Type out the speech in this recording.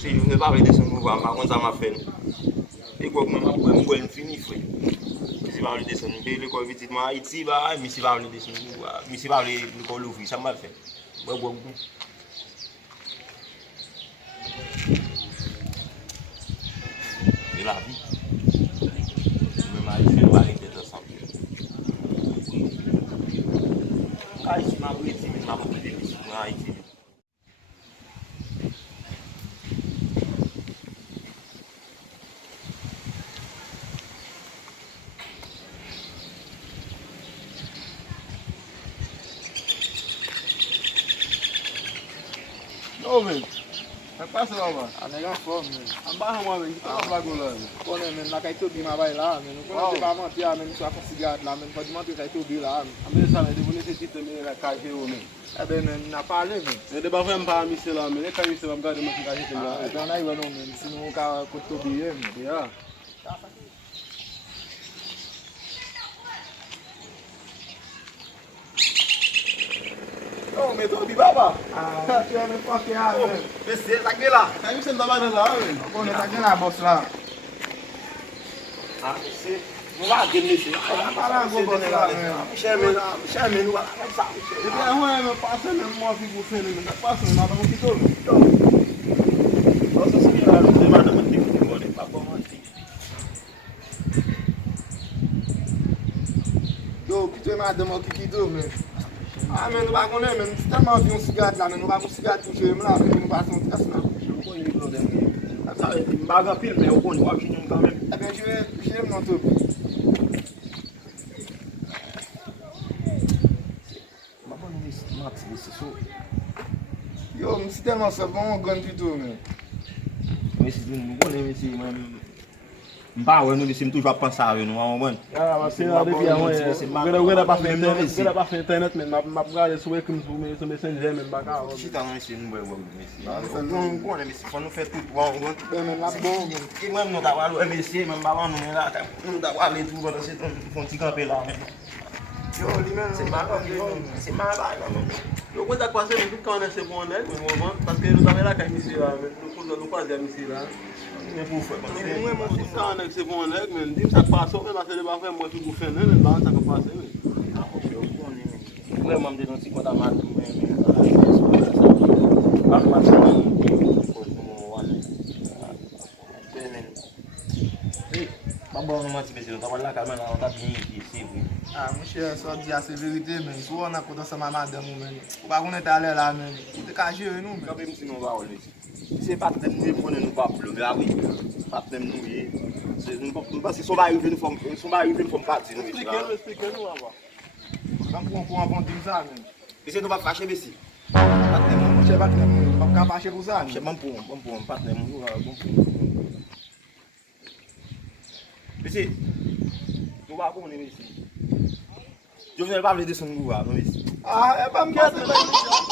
Se yo ne pa de son pouvoir, par contre ça m'a fait. Et quoi même après moi fini frère. Si va de son l'école petite moi Haïti ba, mais si va de son pouvoir, mais si va l'école ouvrir, ça m'a fait. Ouais. C'est la vie. Même Haïti va arrêter de ensemble. Haïti m'a pris mais m'a pas de mission en Haïti. Ô, men, tá passando, mano. A nega fome, men. A barra, mano, que tá bagulho, Konen men, la kay Tobi ma bay la, men. Konen se pa manti a, men, sou a konsigat la, men. Pwede manti kay Tobi la, men. a men sa men, de vou necessite men la kaje ou men. Ebe men, na pale, men. Men de ba vem pa mise la men, e ka mise la m gade men ki kaje tem la. Ebe nan yon nou, men. Sinon ka kote Tobi ye, men. Ya. Oh, mais Tobi baba. Ah, tu men fok ya, men. Mais c'est ça que là. Ka mise m da bagay la, men. Konen ta gen la boss la. Ah, c'est on va gagner ça. Pala go boss la, men. Chame nous va ça. E pe an wè men pase men mwa fi pou fene men, tak pase men, nan ki to men. Você se vira no tema da manter que pode para comandar. Yo, ki te madame ki kido, men. Ah, men, nou ba konen, men. Si telman vi yon sigat la, men. Nou ba kon sigat touche, men la, men. Nou ba son tes la. Eu conheço o problema. Ça baga pile mais eu connais pas fini quand même. Ebe, jwe nan Tobi. Maman ni Max c'est ça. Yo, men, si telman se bon, gon pito, men. Mais si nous connais ici même Mpa wè nou disi m toujwa pansa wè nou an wè. Ya, ma se la depi an wè. Wè da pa fe internet men, ma gade sou e koum sou messenger men baka. Si tan nan misi nou wè wè misi. Kon konè misi, kon nou fè tout wè wè. Men, la bon, men. E mwen nou ta wè wè misi, men baban nou men la, nou ta wè lè tout wè se ton fon ti kampe la men. Yo, li men, Se baban men, se baban men. Yo kon tak pase men, tout kan ese pou an ek men waman, paske nou tave la ka misi la men, nou kwa zè misi la. Men pou fè, Mwen mwen tout kan an ek se pou an ek men, dim sak pase ou men, ase de ba fè mwen tout pou fè nen, men ba an sak pase men. Mwen mwen de don si konta mat men. Ak mat men. Babon nou mati besi, nou ta wè la kamen la, nou ta bin yi si vwe. Ah, mwen chè, so di a se verite, men. Sou an akotan sa mamadem ou, men. Ou ba konen talè la, men. Ou te ka jere nou, men. Kabe msi nou ba wè si. Se patnem nou e pwone nou pa plove a wè. Patnem nou e. Nou pa si son ba yive nou fòm pati nou e ti la. Explike nou ava. Kan pou an dim sa, men. Besi nou pa fache besi. Mwen chè patnem nou, pa ka fache pou sa, men. Che bon pou, patnem nou bon pou. Besi, nou ba konen besi. Jo vnen pa vle de son nou a, nou besi. Ah, e pa mwen kese, men.